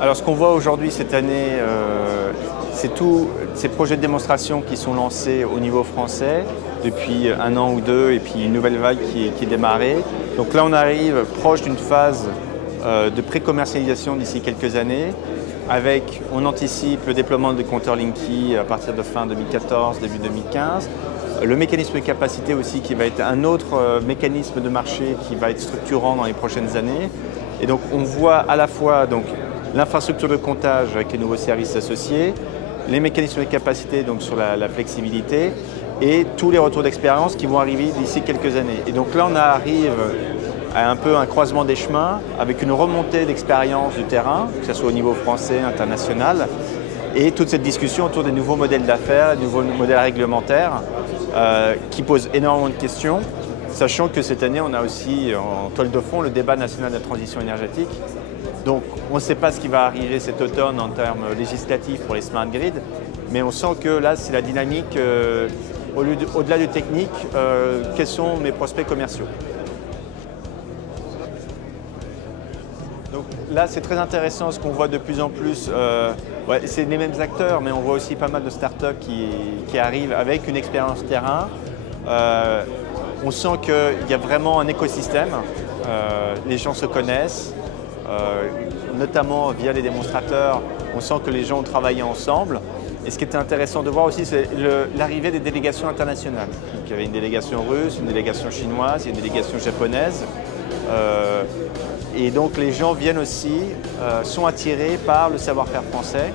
Alors ce qu'on voit aujourd'hui cette année, c'est tous ces projets de démonstration qui sont lancés au niveau français depuis un an ou deux et puis une nouvelle vague qui est démarrée. Donc là on arrive proche d'une phase de pré-commercialisation d'ici quelques années. On anticipe le déploiement de compteurs Linky à partir de fin 2014, début 2015. Le mécanisme de capacité aussi qui va être un autre mécanisme de marché qui va être structurant dans les prochaines années. Et donc on voit à la fois l'infrastructure de comptage avec les nouveaux services associés, les mécanismes de capacité donc sur la flexibilité et tous les retours d'expérience qui vont arriver d'ici quelques années. Et donc là on arrive à un peu un croisement des chemins avec une remontée d'expérience du terrain, que ce soit au niveau français, international, et toute cette discussion autour des nouveaux modèles d'affaires, des nouveaux modèles réglementaires qui posent énormément de questions, sachant que cette année on a aussi en toile de fond le débat national de la transition énergétique. Donc on ne sait pas ce qui va arriver cet automne en termes législatifs pour les smart grids, mais on sent que là c'est la dynamique, au-delà du technique, quels sont mes prospects commerciaux. Donc là c'est très intéressant ce qu'on voit de plus en plus, c'est les mêmes acteurs mais on voit aussi pas mal de startups qui arrivent avec une expérience terrain. On sent qu'il y a vraiment un écosystème, les gens se connaissent. Notamment via les démonstrateurs, on sent que les gens ont travaillé ensemble. Et ce qui était intéressant de voir aussi, c'est l'arrivée des délégations internationales. Donc, il y avait une délégation russe, une délégation chinoise, une délégation japonaise. Et donc les gens viennent aussi, sont attirés par le savoir-faire français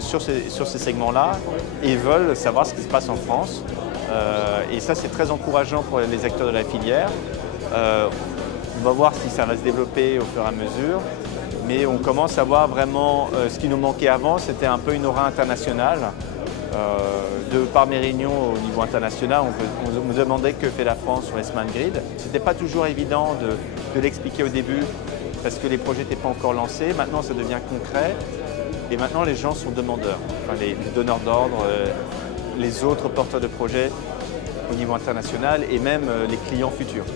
sur ces segments-là et veulent savoir ce qui se passe en France. Et ça, c'est très encourageant pour les acteurs de la filière. On va voir si ça va se développer au fur et à mesure, mais on commence à voir vraiment ce qui nous manquait avant, c'était un peu une aura internationale. De par mes réunions au niveau international, on me demandait que fait la France sur les smart grid. Ce n'était pas toujours évident de l'expliquer au début parce que les projets n'étaient pas encore lancés. Maintenant, ça devient concret et maintenant les gens sont demandeurs, enfin, les donneurs d'ordre, les autres porteurs de projets au niveau international et même les clients futurs.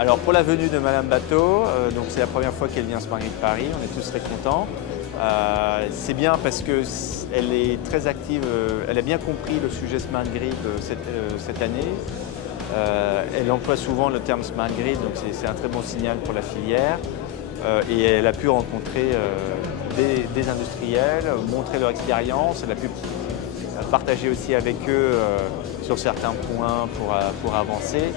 Alors pour la venue de Madame Bateau, donc c'est la première fois qu'elle vient à Smart Grid Paris, on est tous très contents. C'est bien parce qu'elle est très active, elle a bien compris le sujet Smart Grid cette année. Elle emploie souvent le terme Smart Grid, donc c'est un très bon signal pour la filière. Et elle a pu rencontrer des industriels, montrer leur expérience, elle a pu partager aussi avec eux sur certains points pour avancer.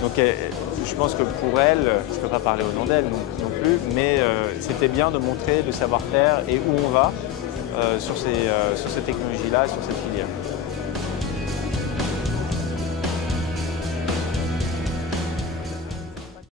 Donc je pense que pour elle, je ne peux pas parler au nom d'elle non plus, mais c'était bien de montrer le savoir-faire et où on va sur ces technologies-là, sur cette filière.